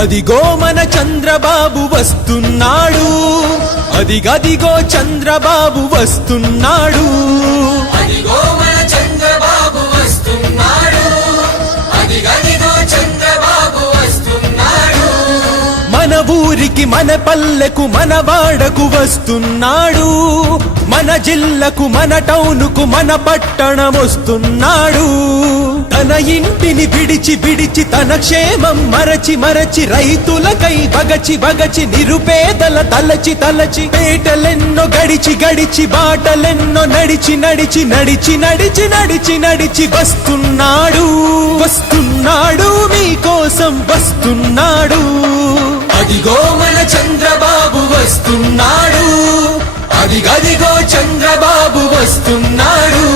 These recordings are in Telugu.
అదిగో మన చంద్రబాబు వస్తున్నాడు, అదిగదిగో చంద్రబాబు వస్తున్నాడు, అదిగో మన చంద్రబాబు వస్తున్నాడు, అదిగదిగో చంద్రబాబు వస్తున్నాడు. మన ఊరికి మన పల్లెకు మన వాడకు వస్తున్నాడు, మన జిల్లకు మన టౌనుకు మన పట్టణం వస్తున్నాడు. తన ఇంటిని విడిచి విడిచి తన క్షేమం మరచి మరచి రైతులకై బగచి బగచి నిరుపేదల తలచి తలచి పేటలెన్నో గడిచి గడిచి బాటలెన్నో నడిచి నడిచి నడిచి నడిచి నడిచి నడిచి వస్తున్నాడు వస్తున్నాడు మీకోసం వస్తున్నాడు. అదిగో మన చంద్రబాబు వస్తున్నాడు, అదిగదిగో చంద్రబాబు వస్తున్నాడు.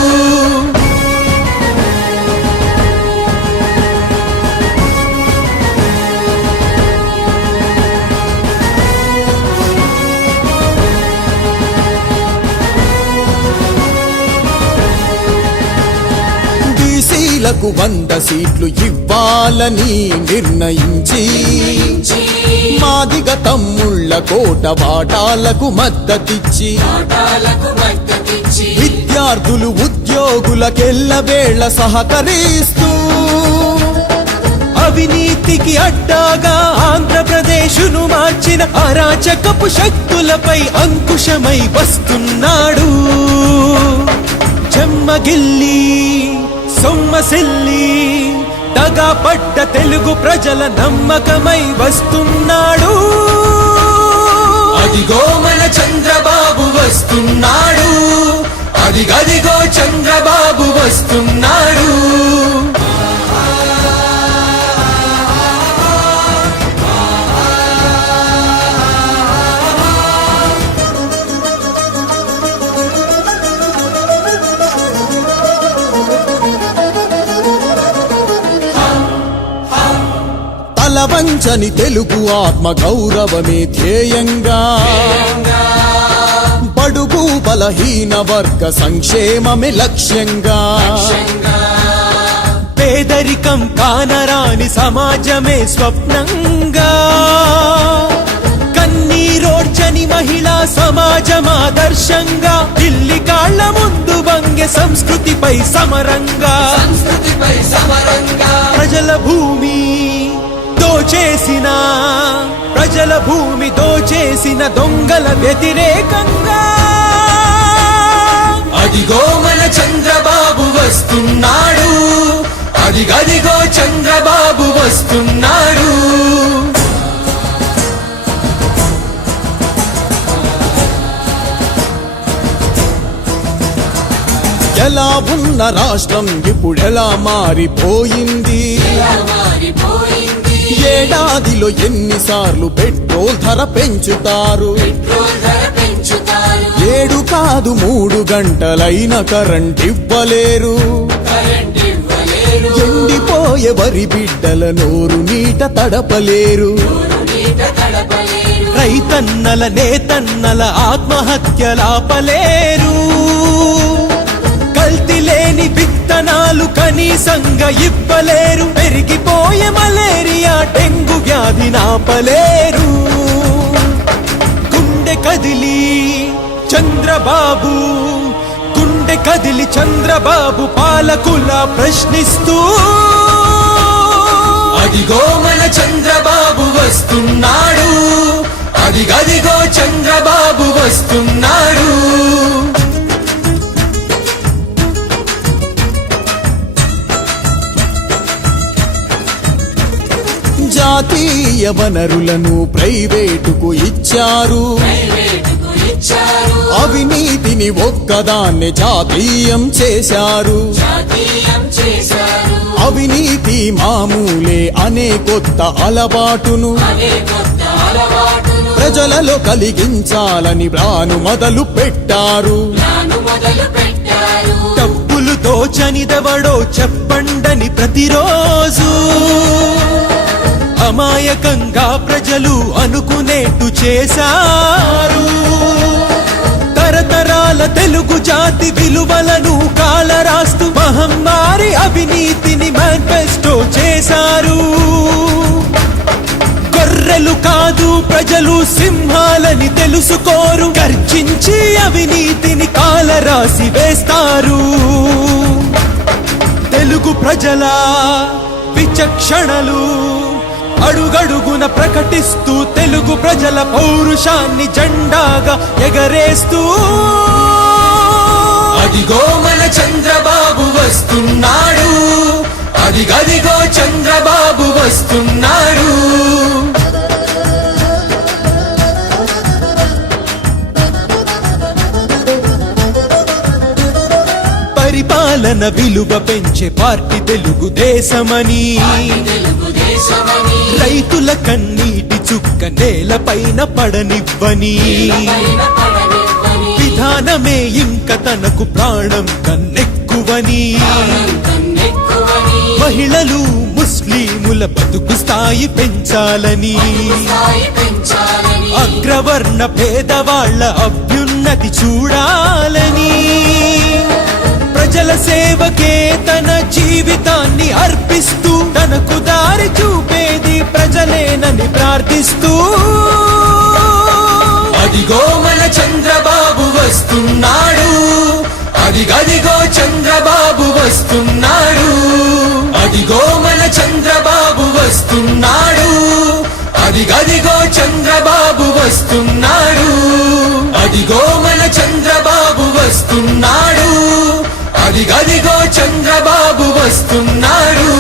బీసీలకు 100 సీట్లు ఇవ్వాలని నిర్ణయించి మాదిగ తమ్ముళ్ళ కోట వాటాలకు మద్దతిచ్చి విద్యార్థులు ఉద్యోగులకెల్లవేళ సహకరిస్తూ అవినీతికి అడ్డాగా ఆంధ్రప్రదేశును మార్చిన అరాచకపు శక్తులపై అంకుశమై వస్తున్నాడు. చెమ్మగిల్లి సొమ్మసిల్లి దగా పడ్డ తెలుగు ప్రజల నమ్మకమై వస్తున్నాడు. అదిగో మన చంద్రబాబు వస్తున్నాడు, అదిగదిగో చంద్రబాబు వస్తున్నాడు. తలవంచని తెలుగు ఆత్మ గౌరవమే ధ్యేయంగా బడుగు బలహీన వర్గ సంక్షేమమే లక్ష్యంగా పేదరికం కానరాని సమాజమే స్వప్నంగా కన్నీరోడ్చని మహిళా సమాజం ఆదర్శంగా ఢిల్లీ కాళ్ల ముందు వంగే సంస్కృతిపై సమరంగా ప్రజల భూమి దోచేసిన ప్రజల భూమి దోచేసిన దొంగల వ్యతిరేకంగా అదిగో మన చంద్రబాబు వస్తున్నాడు, అదిగదిగో చంద్రబాబు వస్తున్నాడు. ఎలా ఉన్న రాష్ట్రం ఇప్పుడెలా మారిపోయింది, ఏడాదిలో ఎన్నిసార్లు పెట్రోల్ ధర పెంచుతారు, 7 కాదు 3 గంటలైన కరెంట్ ఇవ్వలేరు, ఎండిపోయే వరి బిడ్డల నోరు నీట తడపలేరు, రైతన్నల నేతన్నల ఆత్మహత్యలాపలేరు, కల్తీ లేని విత్తనాలు కనీసంగా ఇవ్వలేరు, పెరిగిపోయే మలేరియా డెంగు వ్యాధి నాపలేరు. గుండె కదిలి చంద్రబాబు గుండె కదిలి చంద్రబాబు పాలకుల ప్రశ్నిస్తూ అదిగో మన చంద్రబాబు వస్తున్నాడు, అదిగదిగో చంద్రబాబు వస్తున్నాడు. జాతీయ వనరులను ప్రైవేటుకు ఇచ్చారు, అవినీతిని ఒక్కదాన్నే జాతీయం చేశారు, అవినీతి మామూలే అనే కొత్త అలవాటును ప్రజలలో కలిగించాలని ప్లాను మొదలు పెట్టారు. డబ్బులు దోచనిదెవడో చెప్పండని ప్రతిరోజు అమాయకంగా ప్రజలు అనుకునేట్టు చేశారు. తరతరాల తెలుగు జాతి విలువలను కాలరాస్తూ మహమ్మారి అవినీతిని మేనిఫెస్టో చేశారు. ప్రజలు సింహాలని తెలుసుకోరు, గర్జించి అవినీతిని కాలరాసి వేస్తారు. తెలుగు ప్రజల విచక్షణలు అడుగడుగున ప్రకటిస్తూ, తెలుగు ప్రజల పౌరుషాన్ని జెండాగా ఎగరేస్తూ, అదిగో మన చంద్రబాబు వస్తున్నాడు, అదిగదిగో చంద్రబాబు వస్తున్నాడు. పరిపాలన విలువ పెంచే పార్టీ తెలుగుదేశమని, రైతుల కన్నీటి చుక్క నేలపైన పడనివ్వని, విధానమే ఇంక తనకు ప్రాణం కన్నెక్కువని, మహిళలు ముస్లిముల బతుకు స్థాయి పెంచాలని, అగ్రవర్ణ పేదవాళ్ల అభ్యున్నతి చూడాలని, ప్రజల సేవకే తన జీవితాన్ని అర్పిస్తూ, తనకు దారి చూపేది ప్రజలేనని ప్రార్థిస్తూ, అదిగో మన చంద్రబాబు వస్తున్నాడు, అదిగదిగో చంద్రబాబు వస్తున్నాడు. అదిగో మన చంద్రబాబు వస్తున్నాడు, అదిగదిగో చంద్రబాబు వస్తున్నాడు. అదిగో మన చంద్రబాబు వస్తున్నాడు, అదిగదిగో చంద్రబాబు వస్తున్నాడు.